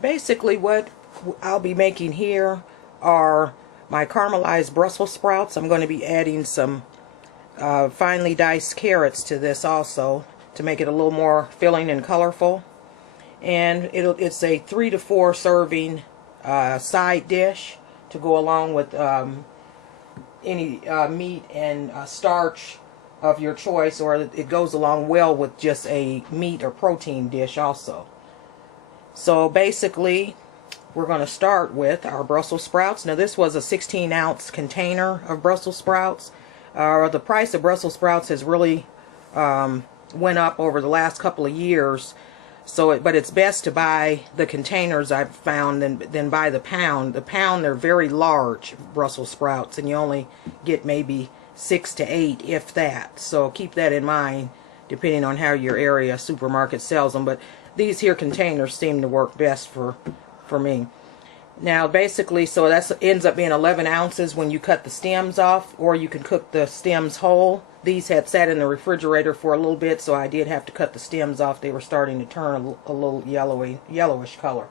Basically what I'll be making here are my caramelized Brussels sprouts. I'm going to be adding some finely diced carrots to this also to make it a little more filling and colorful. And it's a 3 to 4 serving side dish to go along with any meat and starch of your choice, or it goes along well with just a meat or protein dish also. So basically we're going to start with our Brussels sprouts. Now this was a 16-ounce container of Brussels sprouts. The price of Brussels sprouts has really went up over the last couple of years. But it's best to buy the containers, I've found, than buy the pound. The pound, they're very large Brussels sprouts, and you only get maybe 6 to 8, if that. So keep that in mind, depending on how your area supermarket sells them. But these here containers seem to work best for me. Now basically, so that ends up being 11 ounces when you cut the stems off, or you can cook the stems whole. These had sat in the refrigerator for a little bit, so I did have to cut the stems off. They were starting to turn a little yellowish color.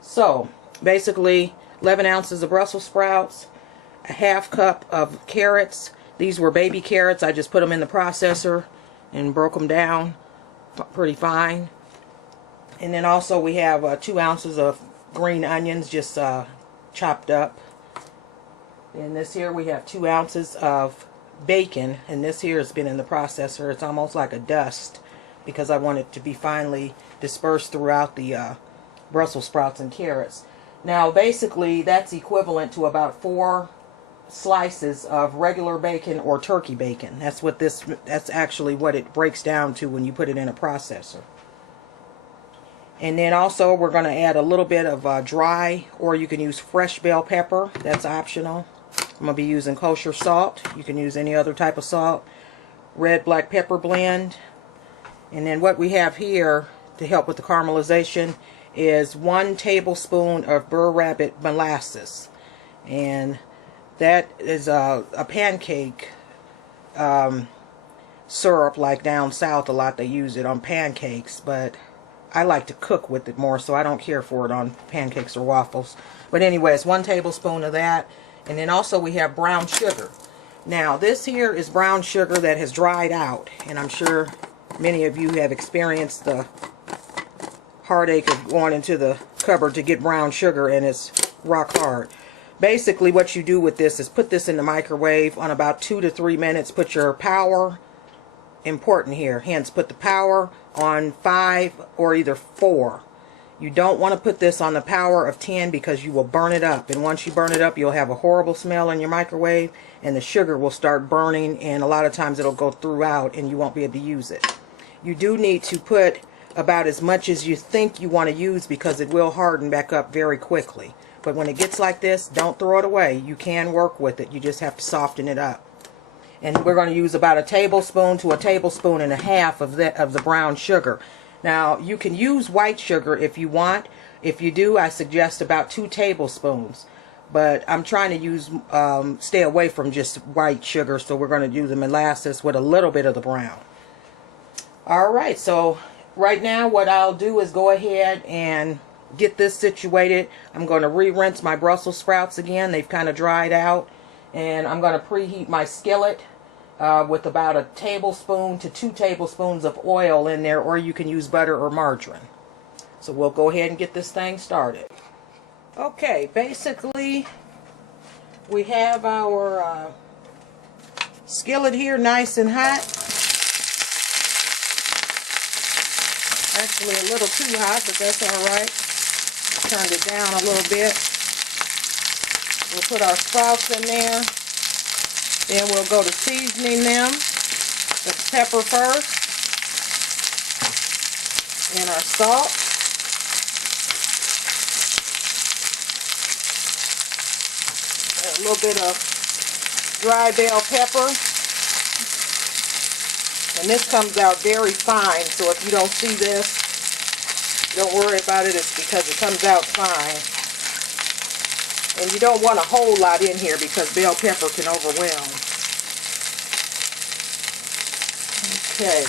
So basically 11 ounces of Brussels sprouts, a half cup of carrots. These were baby carrots. I just put them in the processor and broke them down pretty fine. And then also we have 2 ounces of green onions just chopped up. In this here we have 2 ounces of bacon, and this here has been in the processor. It's almost like a dust because I want it to be finely dispersed throughout the Brussels sprouts and carrots. Now basically that's equivalent to about 4 slices of regular bacon or turkey bacon. That's actually what it breaks down to when you put it in a processor. And then also we're going to add a little bit of dry, or you can use fresh bell pepper. That's optional. I'm going to be using kosher salt. You can use any other type of salt. Red black pepper blend. And then what we have here to help with the caramelization is 1 tablespoon of Burr Rabbit molasses. And that is a pancake syrup, like down south a lot they use it on pancakes, but I like to cook with it more, so I don't care for it on pancakes or waffles. But anyways, 1 tablespoon of that. And then also we have brown sugar. Now this here is brown sugar that has dried out, and I'm sure many of you have experienced the heartache of going into the cupboard to get brown sugar, and it's rock hard. Basically what you do with this is put this in the microwave on about 2 to 3 minutes. Put your power, important here, hence put the power on 5 or either 4. You don't want to put this on the power of 10 because you will burn it up. And once you burn it up, you'll have a horrible smell in your microwave, and the sugar will start burning, and a lot of times it'll go throughout and you won't be able to use it. You do need to put about as much as you think you want to use because it will harden back up very quickly. But when it gets like this, don't throw it away. You can work with it. You just have to soften it up. And we're going to use about 1 tablespoon to 1.5 tablespoons of the brown sugar. Now, you can use white sugar if you want. If you do, I suggest about 2 tablespoons. But I'm trying to stay away from just white sugar, so we're going to do the molasses with a little bit of the brown. Alright, so right now what I'll do is go ahead and get this situated. I'm going to re-rinse my Brussels sprouts again. They've kind of dried out. And I'm going to preheat my skillet with about 1 tablespoon to 2 tablespoons of oil in there, or you can use butter or margarine. So we'll go ahead and get this thing started. Okay, basically we have our skillet here nice and hot. Actually a little too hot, but that's alright. Turned it down a little bit. We'll put our sprouts in there. Then we'll go to seasoning them. The pepper first. And our salt. A little bit of dry bell pepper. And this comes out very fine, so if you don't see this, don't worry about it. It's because it comes out fine. And you don't want a whole lot in here because bell pepper can overwhelm. Okay.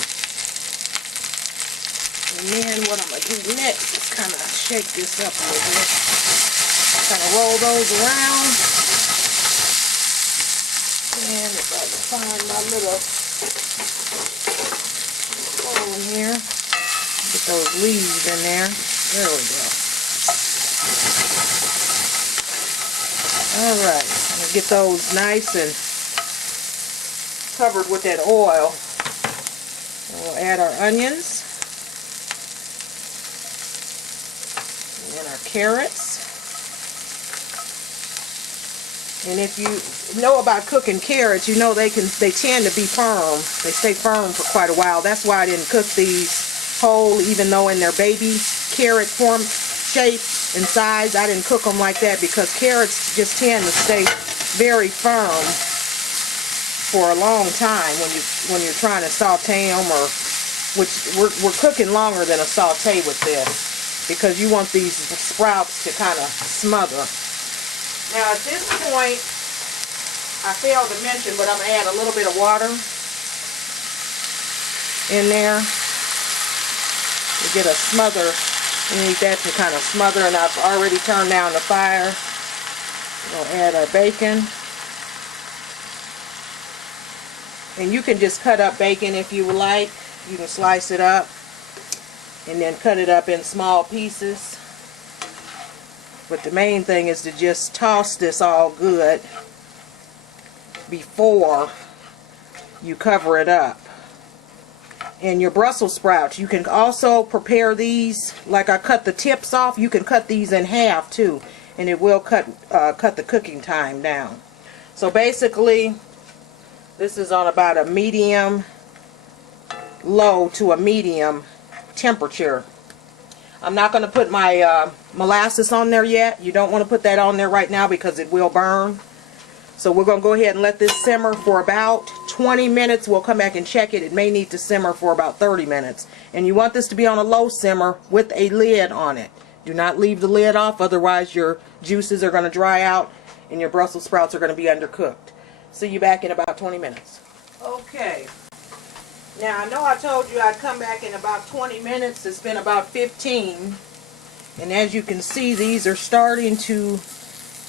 And then what I'm going to do next is kind of shake this up a little bit. Kind of roll those around. And if I can find my little bowl here, get those leaves in there. There we go. Alright, I'm going to get those nice and covered with that oil. And we'll add our onions. And then our carrots. And if you know about cooking carrots, you know they tend to be firm. They stay firm for quite a while. That's why I didn't cook these whole, even though in their baby carrot form, shape, and size. I didn't cook them like that because carrots just tend to stay very firm for a long time when you're trying to saute them, or which we're cooking longer than a saute with this because you want these sprouts to kind of smother. Now at this point, I failed to mention, but I'm going to add a little bit of water in there to get a smother. You need that to kind of smother, and I've already turned down the fire. We'll add our bacon. And you can just cut up bacon if you would like. You can slice it up and then cut it up in small pieces. But the main thing is to just toss this all good before you cover it up. And your Brussels sprouts, you can also prepare these, like I cut the tips off, you can cut these in half too, and it will cut the cooking time down. So basically, this is on about a medium low to a medium temperature. I'm not going to put my molasses on there yet. You don't want to put that on there right now because it will burn. So we're going to go ahead and let this simmer for about 20 minutes. We'll come back and check it. It may need to simmer for about 30 minutes. And you want this to be on a low simmer with a lid on it. Do not leave the lid off, otherwise your juices are going to dry out and your Brussels sprouts are going to be undercooked. See you back in about 20 minutes. Okay. Now I know I told you I'd come back in about 20 minutes. It's been about 15. And as you can see, these are starting to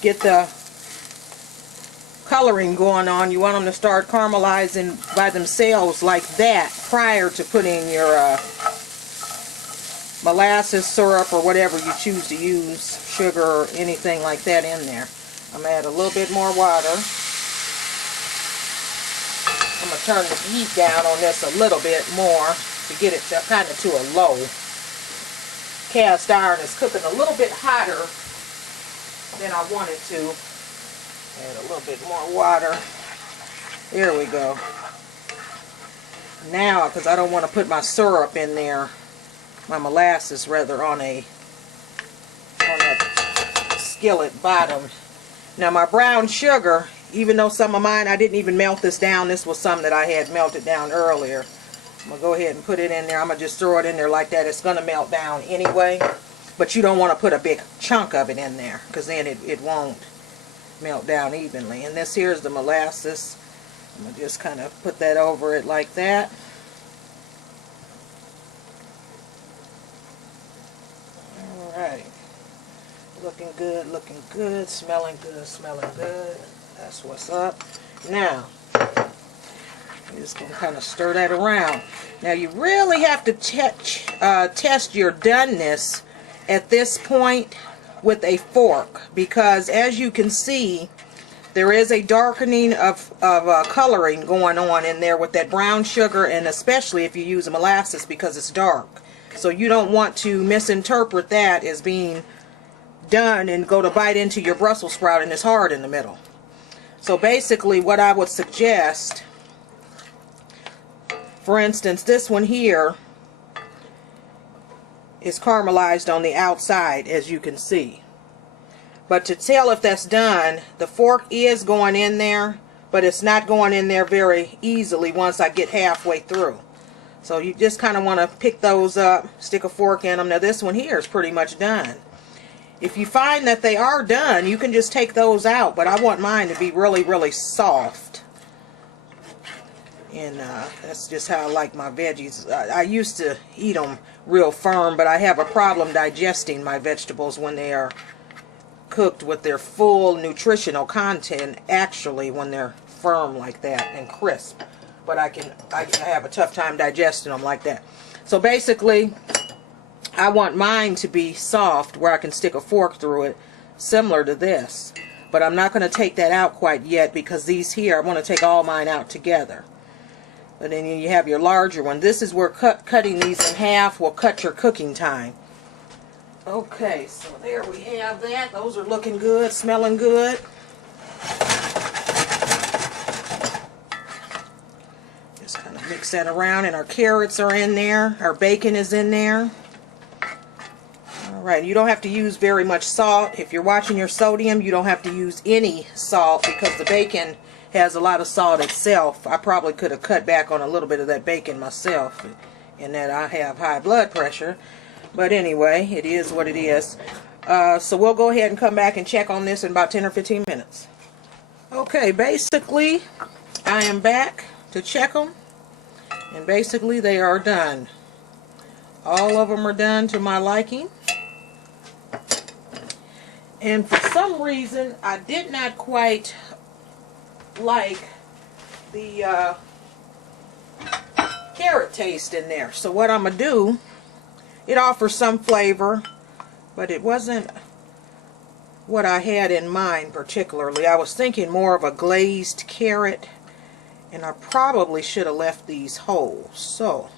get the coloring going on. You want them to start caramelizing by themselves like that prior to putting your molasses, syrup, or whatever you choose to use, sugar or anything like that in there. I'm going to add a little bit more water. I'm going to turn the heat down on this a little bit more to get it to kind of to a low. Cast iron is cooking a little bit hotter than I want it to. Add a little bit more water. There we go. Now, because I don't want to put my syrup in there, my molasses rather, on that skillet bottom. Now my brown sugar, even though some of mine, I didn't even melt this down. This was some that I had melted down earlier. I'm going to go ahead and put it in there. I'm going to just throw it in there like that. It's going to melt down anyway. But you don't want to put a big chunk of it in there, because then it won't melt down evenly. And this here is the molasses. I'm going to just kind of put that over it like that. Alright. Looking good, smelling good. That's what's up. Now, you just can kind of stir that around. Now you really have to test your doneness at this point with a fork, because as you can see, there is a darkening of coloring going on in there with that brown sugar, and especially if you use molasses, because it's dark. So you don't want to misinterpret that as being done and go to bite into your Brussels sprout and it's hard in the middle. So basically what I would suggest, for instance, this one here is caramelized on the outside, as you can see. But to tell if that's done, the fork is going in there, but it's not going in there very easily once I get halfway through. So you just kind of want to pick those up, stick a fork in them. Now this one here is pretty much done. If you find that they are done, you can just take those out, but I want mine to be really, really soft. And that's just how I like my veggies. I used to eat them real firm, but I have a problem digesting my vegetables when they are cooked with their full nutritional content, actually, when they're firm like that and crisp. But I have a tough time digesting them like that. So basically, I want mine to be soft where I can stick a fork through it, similar to this. But I'm not going to take that out quite yet, because these here, I want to take all mine out together. But then you have your larger one. This is where cutting these in half will cut your cooking time. Okay, so there we have that. Those are looking good, smelling good. Just kind of mix that around, and our carrots are in there. Our bacon is in there. Alright, you don't have to use very much salt. If you're watching your sodium, you don't have to use any salt, because the bacon has a lot of salt itself. I probably could have cut back on a little bit of that bacon myself, in that I have high blood pressure. But anyway, it is what it is. So we'll go ahead and come back and check on this in about 10 or 15 minutes. Okay, basically, I am back to check them. And basically, they are done. All of them are done to my liking. And for some reason, I did not quite like the carrot taste in there. So what I'm going to do, it offers some flavor, but it wasn't what I had in mind particularly. I was thinking more of a glazed carrot, and I probably should have left these whole. So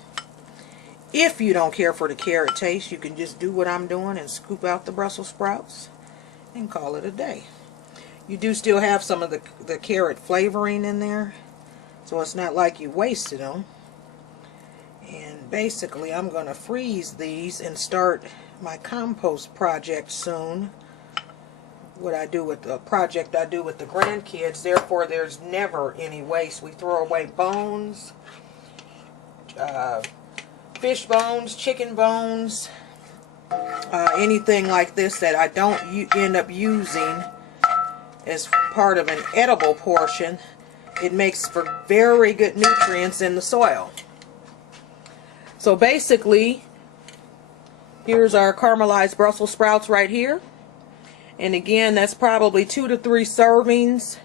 if you don't care for the carrot taste, you can just do what I'm doing and scoop out the Brussels sprouts and call it a day. You do still have some of the carrot flavoring in there, so it's not like you wasted them. And basically, I'm going to freeze these and start my compost project soon. What I do with the project I do with the grandkids. Therefore, there's never any waste. We throw away bones, fish bones, chicken bones, anything like this that I don't end up using as part of an edible portion. It makes for very good nutrients in the soil. So basically, here's our caramelized Brussels sprouts right here. And again, that's probably 2 to 3 servings,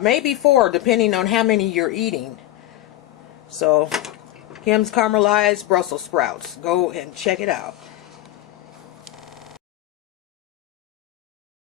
maybe 4, depending on how many you're eating. So, Kim's caramelized Brussels sprouts. Go and check it out.